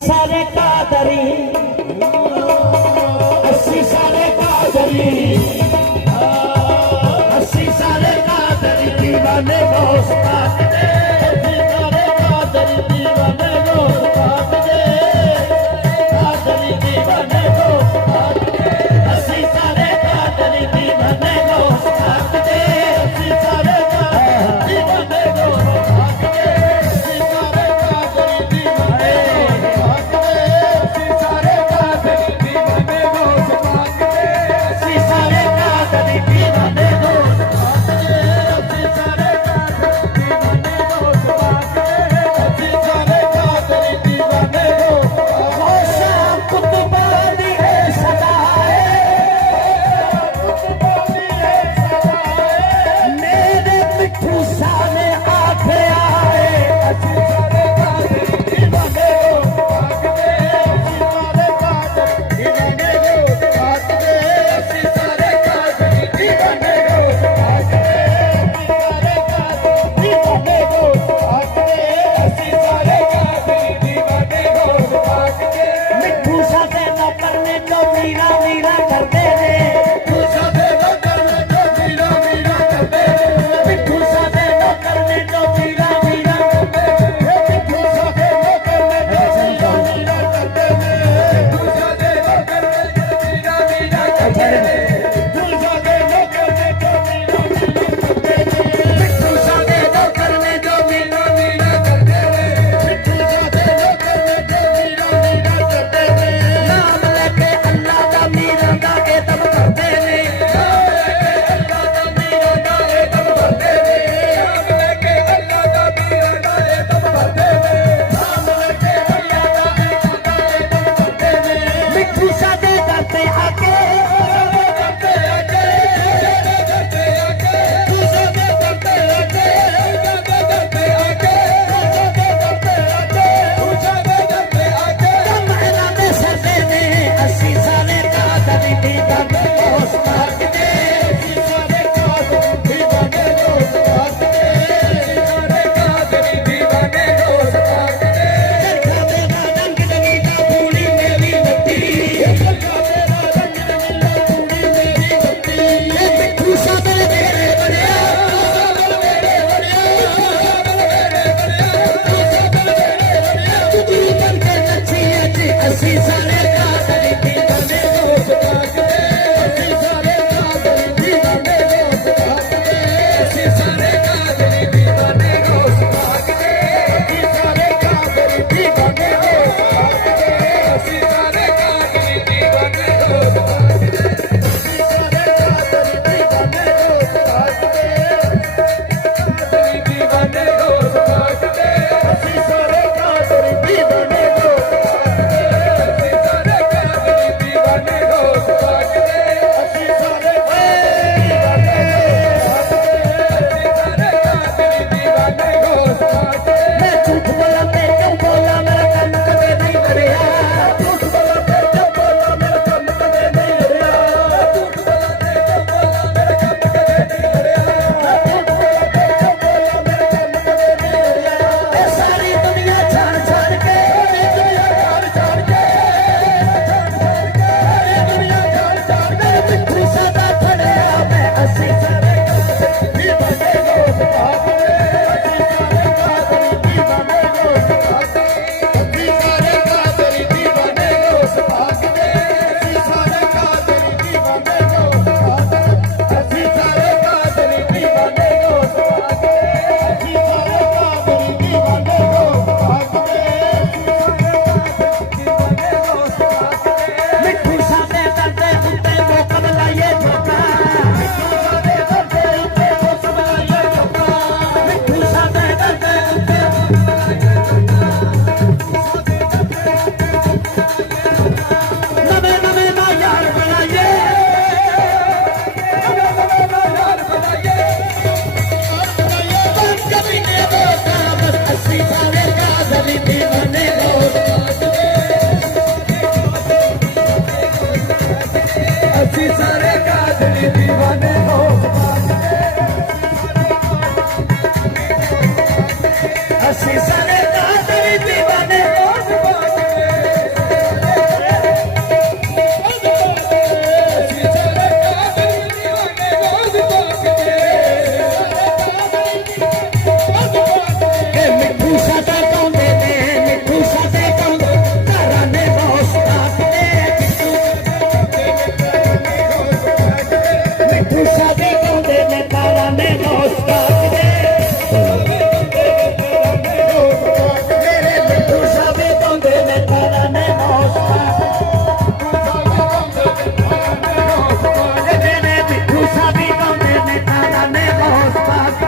सारे कादरी, अस्सी सारे कादरी, अस्सी सारे कादरी दीवाने दोस्तान दे, अस्सी सारे कादरी दीवाने दोस्तान दे, कादरी दीवाने दोस्तान दे, अस्सी सारे कादरी दीवाने दोस्तान दे, अस्सी सारे कादरी दीवाने दोस्तान दे, अस्सी सारे कादरी दीवाने दोस्तान दे, अस्सी सारे ਤਾਰਾਨੇ ਗੌਸ ਪਾਕ ਮੇਰੇ ਮਿੱਠੂ ਸਾਬੀ ਗਾਉਂਦੇ ਨੇ ਤਾਰਾਨੇ ਗੌਸ ਪਾਕ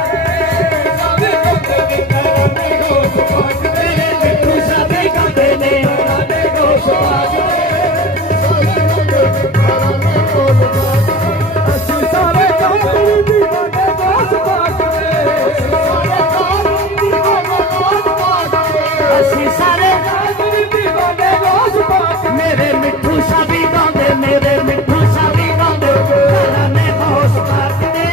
ਮੇਰੇ ਮਿੱਠੂ ਸਾਬੀ ਗਾਉਂਦੇ ਨੇ ਤਾਰਾਨੇ ਗੌਸ ਪਾਕ ਅਸੀਂ ਸਾਰੇ ਕਾਂਗਰੀ ਦੀਵਾਨੇ ਗੌਸ ਪਾਕ ਅਸੀਂ ਸਾਰੇ ਕਾਂਗਰੀ ਦੀਵਾਨੇ ਗੌਸ ਪਾਕ ਮੇਰੇ ਮਿੱਠੂ ਸਾਬੀ ਗਾਉਂਦੇ ਮੇਰੇ ਮਿੱਠੂ ਸਾਬੀ ਗਾਉਂਦੇ ਤਾਰਾਨੇ ਗੌਸ ਪਾਕ ਦੇ